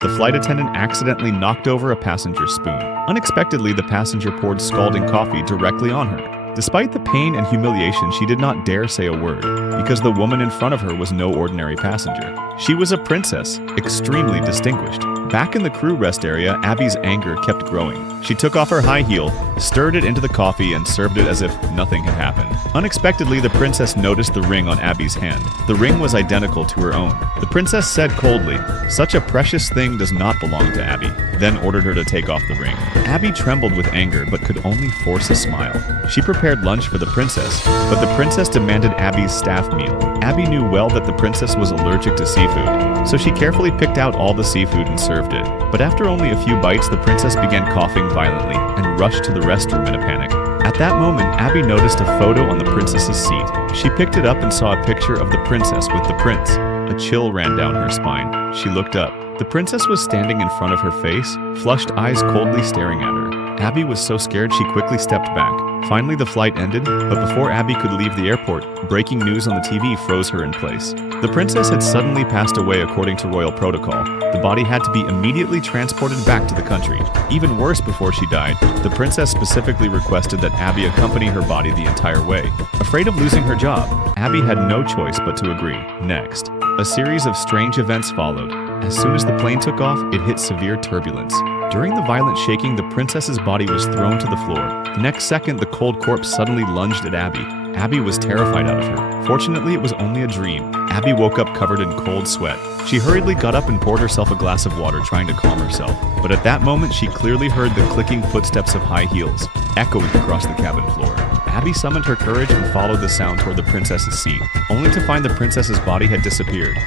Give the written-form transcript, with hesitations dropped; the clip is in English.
The flight attendant accidentally knocked over a passenger's spoon. Unexpectedly, the passenger poured scalding coffee directly on her. Despite the pain and humiliation, she did not dare say a word, because the woman in front of her was no ordinary passenger. She was a princess, extremely distinguished. Back in the crew rest area, Abby's anger kept growing. She took off her high heel, stirred it into the coffee, and served it as if nothing had happened. Unexpectedly, the princess noticed the ring on Abby's hand. The ring was identical to her own. The princess said coldly, "Such a precious thing does not belong to Abby," then ordered her to take off the ring. Abby trembled with anger but could only force a smile. She prepared lunch for the princess, but the princess demanded Abby's staff meal. Abby knew well that the princess was allergic to seafood, so she carefully picked out all the seafood and served it. But after only a few bites, the princess began coughing violently and rushed to the restroom in a panic. At that moment, Abby noticed a photo on the princess's seat. She picked it up and saw a picture of the princess with the prince. A chill ran down her spine. She looked up. The princess was standing in front of her face, flushed eyes coldly staring at her. Abby was so scared she quickly stepped back. Finally, the flight ended, but before Abby could leave the airport, breaking news on the TV froze her in place. The princess had suddenly passed away according to royal protocol. The body had to be immediately transported back to the country. Even worse, before she died, the princess specifically requested that Abby accompany her body the entire way. Afraid of losing her job, Abby had no choice but to agree. Next, a series of strange events followed. As soon as the plane took off, it hit severe turbulence. During the violent shaking, the princess's body was thrown to the floor. The next second, the cold corpse suddenly lunged at Abby. Abby was terrified out of her. Fortunately, it was only a dream. Abby woke up covered in cold sweat. She hurriedly got up and poured herself a glass of water, trying to calm herself. But at that moment, she clearly heard the clicking footsteps of high heels, echoing across the cabin floor. Abby summoned her courage and followed the sound toward the princess's seat, only to find the princess's body had disappeared.